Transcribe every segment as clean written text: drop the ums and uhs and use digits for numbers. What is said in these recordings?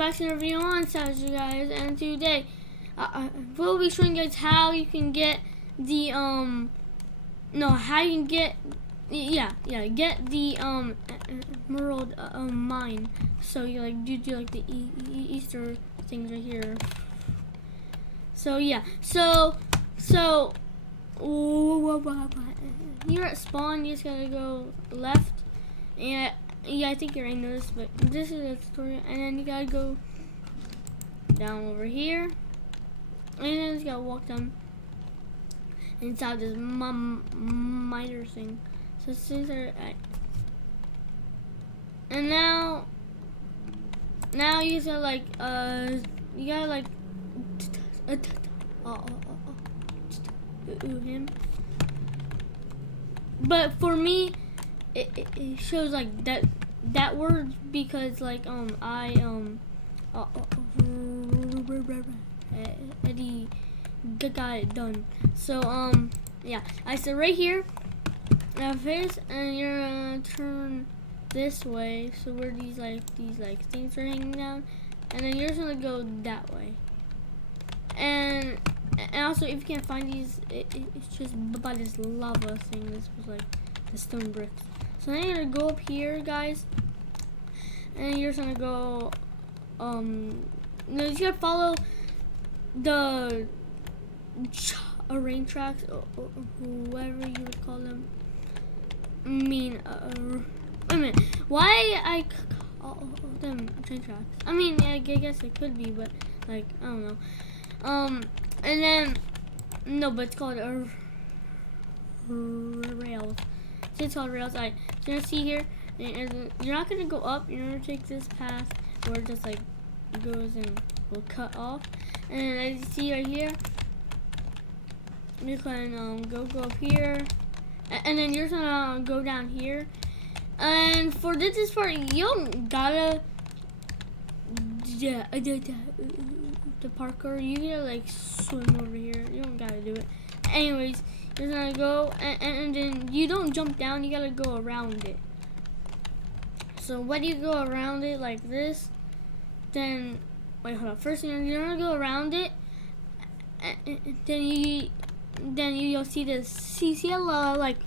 back to the video on SkyWars, you guys, and today we'll be showing you guys how you can get the get the emerald mine. So you like do like the Easter things right here. So yeah, so you're at spawn. You just gotta go left, and yeah, I think you already know this, but this is a tutorial, and then you gotta go down over here, and then you just gotta walk down inside this miner thing. So since and now you just gotta like you gotta like him. But for me, it shows like that word because like Eddie got it done. So yeah, I said right here, face, and you're gonna turn this way. So where these things are hanging down, and then you're just gonna go that way. And also, if you can't find these, it's just by this lava thing. This was like the stone bricks. So then you're gonna go up here, guys, and you're just gonna go. You just gotta follow the rain tracks, or whatever you would call them. I mean, wait a minute. Why I call them train tracks? I mean, I guess it could be, but like I don't know. And then no, but it's called rails. So it's called rails. Alright, so you're gonna see here, and you're not gonna go up. You're gonna take this path where it just like goes and will cut off. And as you see right here, you can go up here, and then you're gonna go down here. And for this part, you don't gotta the parkour. You gotta like swim over here. You don't gotta do it. Anyways, you're gonna go and then you don't jump down. You gotta go around it. So when you go around it like this, then wait, hold on. First, you're gonna go around it, and then you'll see this. See a like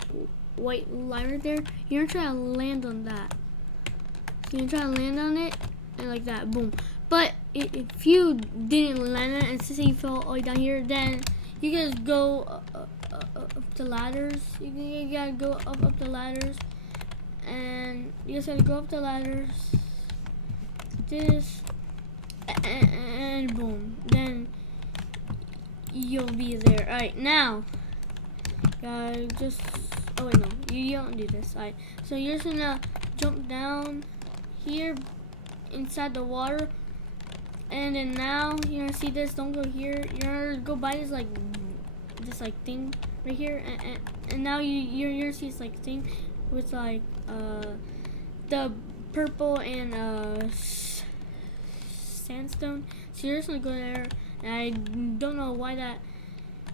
white line right there. You're gonna try to land on that. So you're trying to land on it, and like that, boom. But if you didn't land it, and say you fell all the way down here, then you just go up the ladders. You gotta go up the ladders, and you just gotta go up the ladders. This, and boom. Then you'll be there. Alright, now, just, oh wait, no, you don't do this. Alright, so you're just gonna jump down here inside the water. And then now you're gonna see this. Don't go here. You're gonna go by this thing right here, and now you're gonna see this like thing with like the purple and sandstone. So you're just gonna go there. And I don't know why that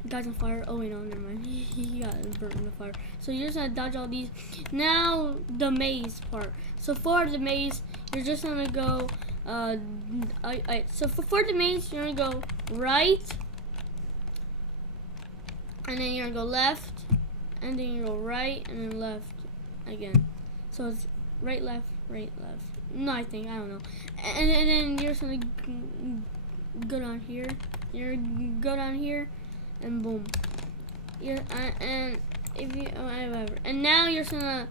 guy's on fire. Oh wait, no, never mind. He got burnt in the fire. So you're just gonna dodge all these. Now the maze part. So for the maze, you're just gonna go. So for the maze, you're gonna go right, and then you're gonna go left, and then you go right, and then left again. So it's right, left, right, left. No, I don't know. And then you're just gonna go down here. You're gonna go down here, and boom. And if you whatever. And now you're just gonna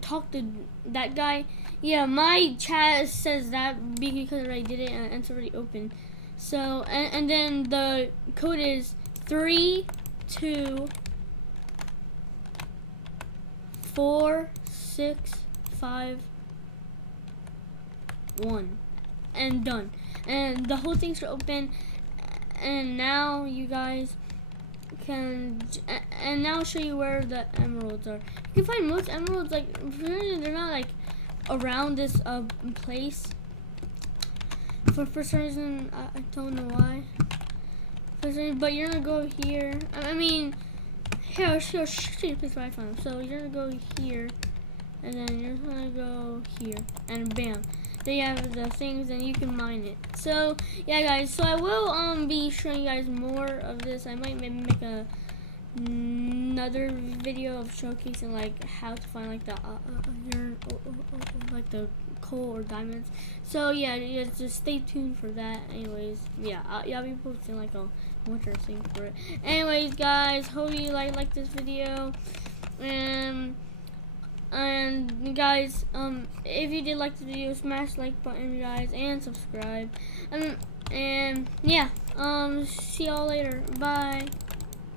talk to that guy. Yeah, my chat says that because I already did it and it's already open. So and then the code is 3, 2, 4, 6, 5, 1, and done. And the whole thing's open. And now you guys can, and now I'll show you where the emeralds are. You can find most emeralds, like they're not like around this place. For some reason, I don't know why. But you're gonna go here. I mean, here I'll show you the place where I found them. So you're gonna go here, and then you're gonna go here, and bam. they have the things, and you can mine it. So yeah, guys. So I will be showing you guys more of this. I might maybe make another video of showcasing like how to find like the like the coal or diamonds. So yeah, just stay tuned for that. Anyways, yeah, I'll be posting like a winter thing for it. Anyways, guys, hope you like this video, and guys, if you did like the video, smash the like button, guys, and subscribe, and yeah, see y'all later. Bye.